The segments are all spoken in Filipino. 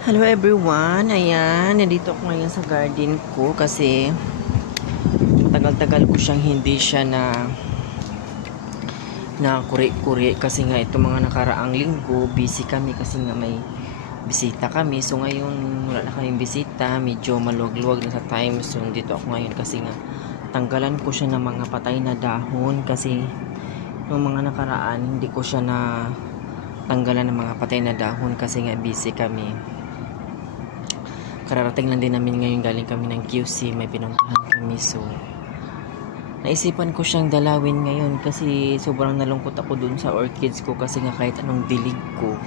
Hello everyone, ayan, nandito ako ngayon sa garden ko kasi tagal-tagal ko siyang hindi siya na kuri-kuri kasi nga itong mga nakaraang linggo busy kami kasi nga may bisita kami. So ngayon wala na kaming bisita, medyo maluwag-luwag na sa time. So dito ako ngayon kasi nga tanggalan ko siya ng mga patay na dahon kasi yung mga nakaraan hindi ko siya na tanggalan ng mga patay na dahon kasi nga busy kami. Kararating lang din namin ngayon, galing kami ng QC, may pinuntahan kami. So naisipan ko siyang dalawin ngayon kasi sobrang nalungkot ako dun sa orchids ko kasi nga kahit anong dilig ko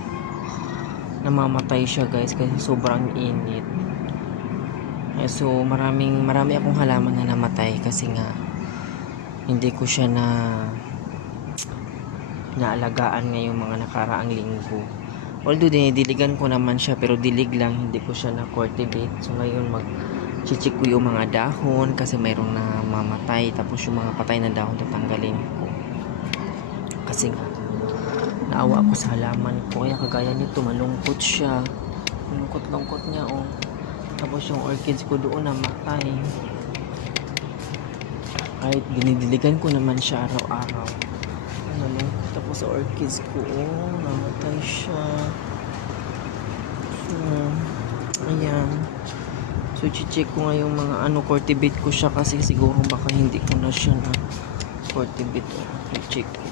namamatay siya guys kasi sobrang init. So marami akong halaman na namatay kasi nga hindi ko siya naalagaan ngayong mga nakaraang linggo. Although dinidiligan ko naman siya pero dilig lang, hindi ko siya na-cultivate. So ngayon mag-chichik ko yung mga dahon kasi mayroong na mamatay, tapos yung mga patay na dahon tatanggalin ko. Kasi naawa ako sa halaman ko, kaya kagaya nito malungkot siya. Malungkot-lungkot niya oh. Tapos yung orchids ko doon namatay. Kahit dinidiligan ko naman siya araw-araw. Nalungkot ako sa orchids ko. Oh, namatay siya. So, ayan. So, check ko nga yung mga cultivate ko siya kasi siguro baka hindi ko na siya na cultivate. Oh, check ko.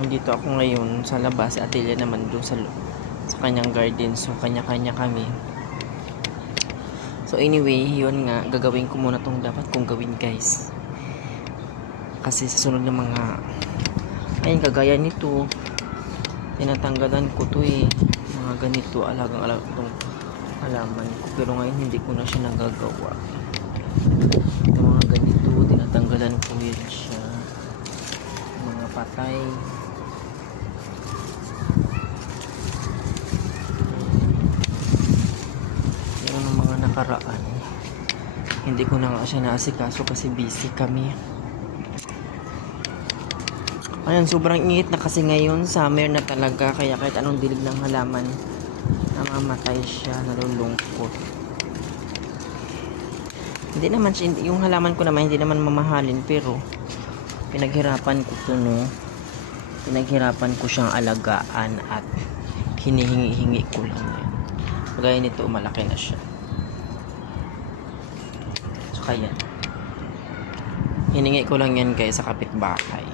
Nandito ako ngayon sa labas. Atelier naman doon sa kanyang garden. So, kanya-kanya kami. So, anyway, yun nga. Gagawin ko muna tong dapat kong gawin, guys. Kasi sa sunod ng mga ayun kagaya nito tinatanggalan ko to mga ganito alagang-alaga itong halaman ko pero ngayon hindi ko na siya nagagawa. Yung mga ganito tinatanggalan ko yun siya mga patay yung mga nakaraan hindi ko na nga siya naasikaso kasi busy kami. Ayan, sobrang init na kasi ngayon, summer na talaga, kaya kahit anong dilig ng halaman, namamatay siya, nalulungkot. Hindi naman siya, yung halaman ko naman, hindi naman mamahalin, pero pinaghirapan ko to, no? Pinaghirapan ko siyang alagaan at hinihingi-hingi ko lang yan. Kagaya nito, malaki na siya. So, kaya, hiningi ko lang yan guys sa kapitbahay.